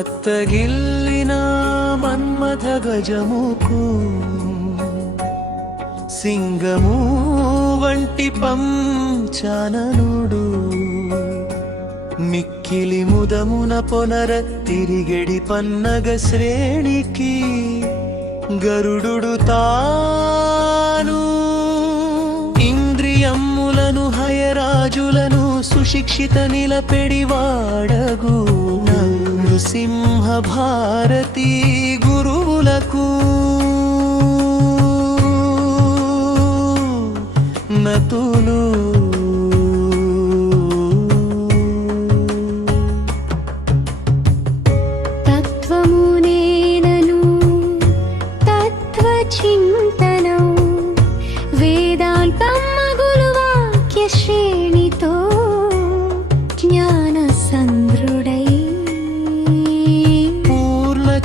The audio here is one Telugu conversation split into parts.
మత్తగిల్లిన మన్మథ గజముకు సింగము వంటి పంచాననుడు మిక్కిలి ముదమున పొనర తిరిగెడి పన్నగ శ్రేణికి గరుడు తాను ఇంద్రియమ్ములను హయరాజులను సుశిక్షిత నిలపెడివాడగు నృసింహ భారతీ గురువులకు నతులు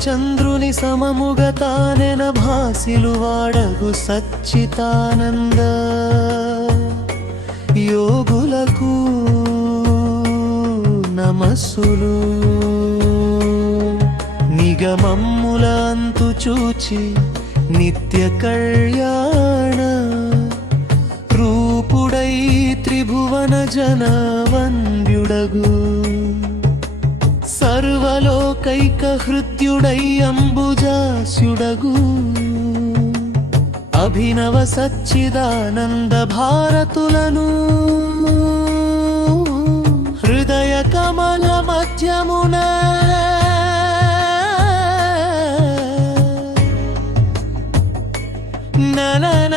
చంద్రుని సమముగ తానెన భాసిలువాడగు సచ్చితానంద యోగులకు నమస్సులు నిగమమ్ముల అంతు చూచి నిత్య కళ్యాణ రూపుడై త్రిభువన జన వంద్యుడగు సర్వలోకైక హృద్యుడై అంబుజాస్యుడగు అభినవ సచ్చిదానంద భారతులను హృదయ కమల మధ్యమున ననన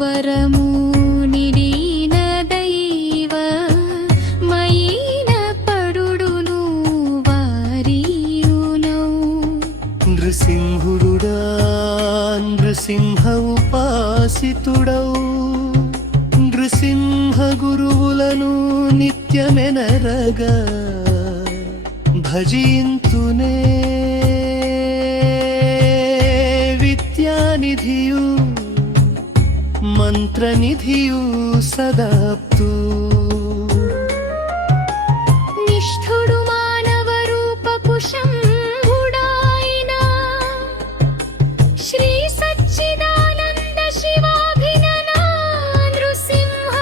వరము నిడిన దైవ మైన పడుడును వారియునౌ నృసింహుడుడా నృసింహ ఉపాసితుడౌ నృసింహ గురువులను నిత్యమెనరగా భజింతునే విద్యానిధియు మంత్రనిధియు సదాప్తు నిష్ఠుడు మానవ రూపపు శంభుడాయిన శ్రీ సచ్చిదానంద శివాభినన నృసింహ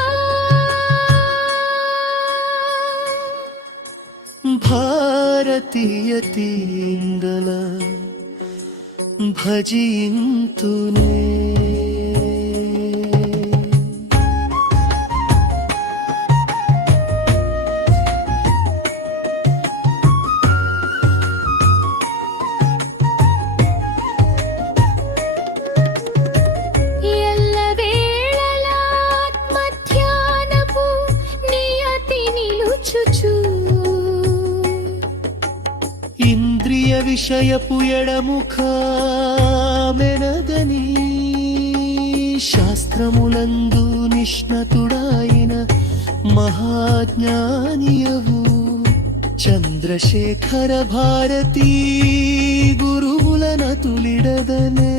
భారతీయ తీంగల భజింతునే ఇంద్రియ విషయపు ఎడముఖమెనగని శాస్త్రములందు నిష్ణతుడాయిన మహాజ్ఞానియవు చంద్రశేఖర భారతీ గురువుల నతులిడదనే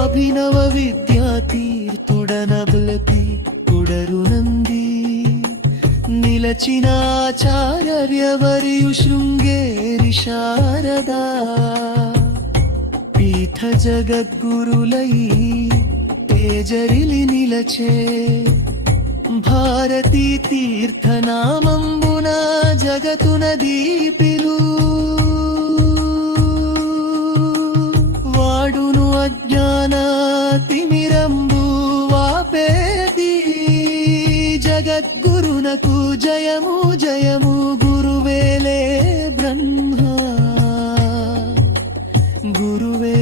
అభినవ విద్యాతీర్థుడనబలతి కుడరునంది నిలచినాచార్యవర్యు శృంగేరి శారదా పీఠ జగద్గురులై తేజరిలి నిలచే భారతీ తీర్థనామంబున జగతున దీపిలు వాడును అజ్ఞాన తిమిరంబు వాపేది జగద్గురునకు జయము జయము గురువేలే బ్రహ్మ గురువే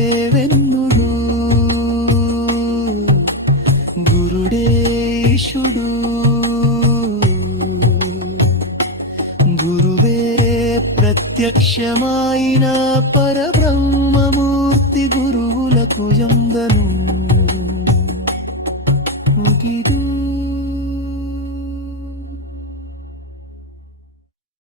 ప్రత్యక్షమైన పరబ్రహ్మమూర్తి గురువులకు యందను ముగిదు